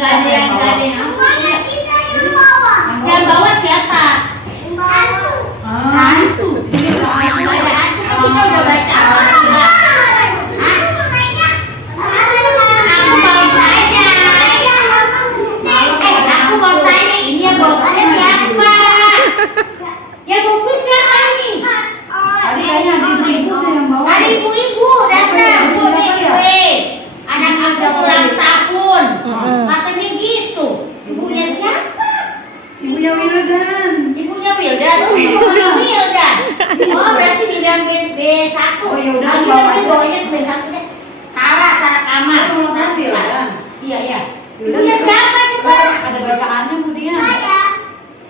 Enggak ada yang Semuanya kita yang bawa. Yang bawa siapa? Hantu. Hantu. Ada hantu kan kita udah baca. Aku mau tanya ini yang bawanya siapa? Yang buku siapa ini? Ada ibu-ibu datang buat kue. Anak aku ulang tahun. Katanya gitu. Ibunya siapa? Ibunya Wildan. Ibunya Wildan. Ibunya Wildan. Oh berarti Wildan B1. Oh ya udah bawanya ke B1 deh. Salah kamar. Iya iya. Ibunya siapa nih Pak? Ada bacaannya kemudian.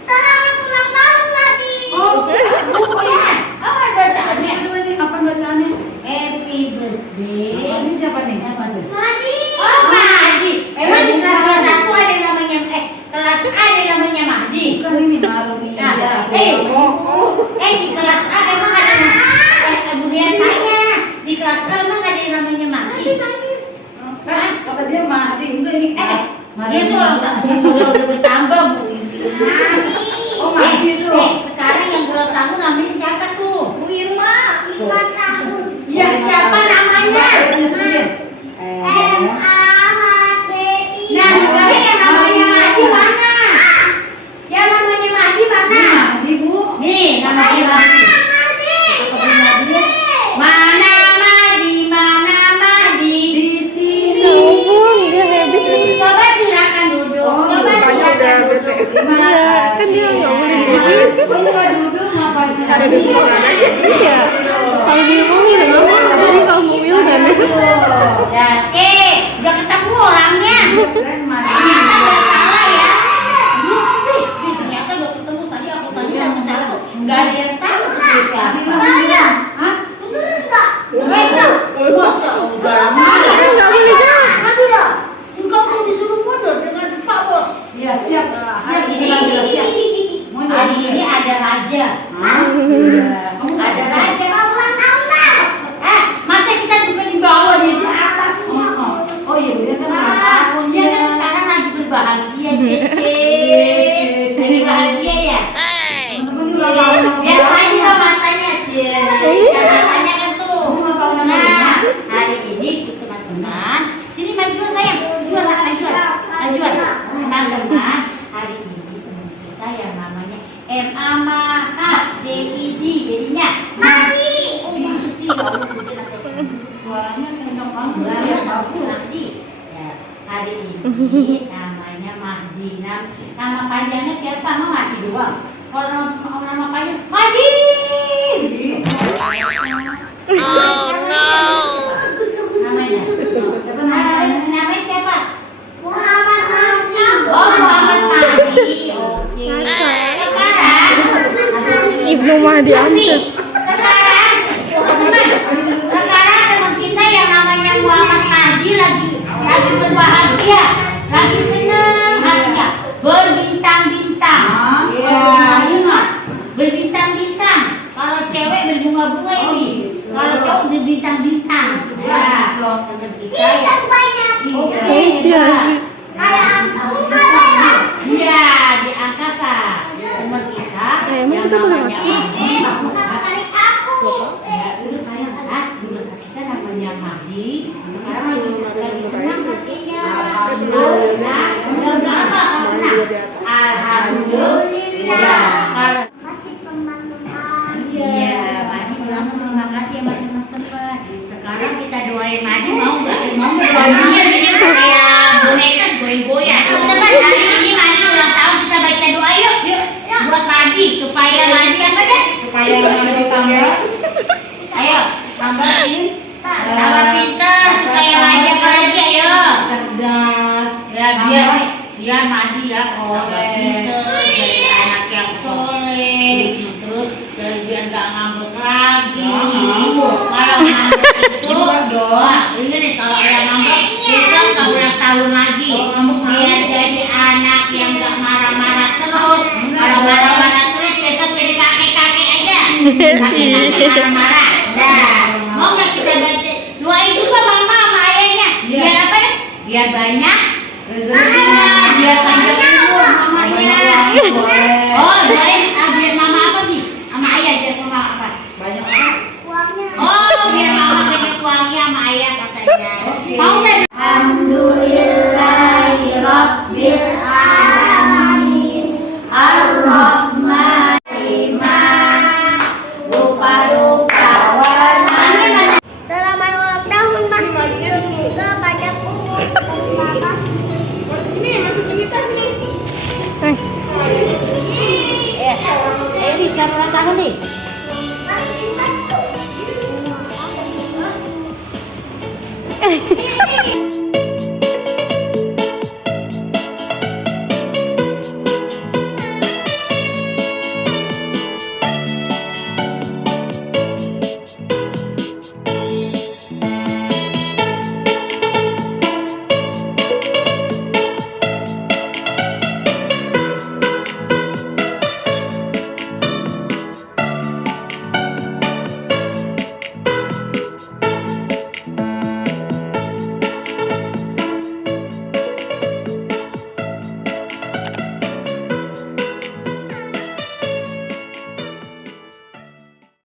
Selamat ulang tahun tadi. Oh, Bukan. Oh ada bacaannya. ini kapan bacaannya? Happy birthday. Ini siapa nih? Apa tuh? Tadi. Oh Mahdi. Emang di kelas 1 ada yang namanya kelas A ada yang namanya Mahdi. Bukan ini Maruni. Di kelas A emang ada kemudian tanya di kelas A emang ada yang namanya Mahdi. Kata dia Mahdi. Enggak ini. Dia soal udah bertambah Bu. Oh Mahdi itu. Sekarang yang ulang tahun namanya siapa tuh? Bu Irma. 5 tahun. Ya siapa namanya? M-A-H-D-I. Nah sekarang yang namanya Mahdi mana? Yang namanya Mahdi mana? Mahdi Bu. Nih namanya Mahdi. Mana Mahdi? Mana Mahdi? Di sini. Coba silakan duduk. Coba silakan duduk. Kan dia nggak boleh duduk. Ada di sekolah aja. Iya. Kalau diomongin mama, jadi kalau mau Wildan. Ya, udah ketemu orangnya. Salah ya. Ternyata udah ketemu tadi aku tanya sama satu. Enggak ada yang tahu siapa. Hah? Betul enggak? Masa udah. Nggak boleh jalan. Aduh ya. Engkau mau disuruh mundur dengan Pak Bos. Iya siap. Siap ini. Hari ini ada raja. Ada raja. Ulang tahun lah. Masa kita juga di bawah nih di atas. Oh iya dia kan Dia kan sekarang lagi berbahagia, Cece. Lagi bahagia ya. temen-temen ulang tahun. Biasa juga matanya, Cece. Matanya kan tuh. Nah, hari ini teman-teman, sini maju sayang. Majuan. Teman-teman, hari ini teman kita yang namanya M-A-M-A-H-D-I-D jadinya Mahdi. Oh Mahdi. Suaranya kencang banget ya, Mahdi. Ya, hari ini namanya Mahdi. Nama panjangnya siapa? Mau Mahdi doang. Kalau nama panjang Mahdi. Namanya siapa? Muhammad Mahdi. Oh Muhammad Mahdi. Oke. Sekarang Ibnu Mahdi Amsyad. Sekarang teman kita yang namanya Muhammad Mahdi lagi berbahagia, lagi senang hatinya, berbintang-bintang. Ingat, berbintang-bintang. Kalau cewek berbunga-bunga ini, kalau cowok berbintang-bintang. Ya, teman kita ya. Banyak. Iya. Kayak bunga banyak. Iya, di angkasa. Teman kita yang namanya Mahdi. Bukan tarik aku. Ya, dulu sayang kan, dulu kita namanya Mahdi. Sekarang lagi senang hatinya. Alhamdulillah. Alhamdulillah apa? Senang. Alhamdulillah. Masih teman-teman. Iya, Mahdi bilang terima kasih sama teman-teman. Sekarang kita doain Mahdi, mau nggak? Mau doain dia bikin kayak boneka goyang-goyang. Teman-teman, hari ini Mahdi ulang tahun, kita baca doa yuk. Buat Mahdi supaya Mahdi apa deh? Supaya Mahdi tambah. Ayo, tambahin. Tambah pintar supaya Mahdi apa lagi? Ayo. Cerdas. Ya biar Mahdi ya tambah pintar, jadi anak yang soleh. Terus biar nggak ngambek lagi. Kalau ngambek itu doa. Ini nih kalau yang ngambek kita nggak ulang tahun lagi. Biar jadi anak yang nggak marah-marah terus. Kalau marah-marah terus besok jadi kakek-kakek aja. Kakek-kakek marah-marah. Nah, mau nggak kita baca doain juga mama sama ayahnya? Biar apa ya? Biar banyak rezeki. biar panjang umur mamanya. Oh, doain biar mama apa sih? Sama ayah biar mama apa? Banyak apa? Uangnya. Oh, biar mama banyak uangnya sama ayah katanya. Mau nggak? Alhamdulillahi Rabbil Alamin. Ar-Rahmanir Rahim. Lupa-lupa warnanya. Selamat ulang tahun Mas. Semoga banyak umur dan bapak. Ini masuk kita nih. Ini cara ulang tahun nih.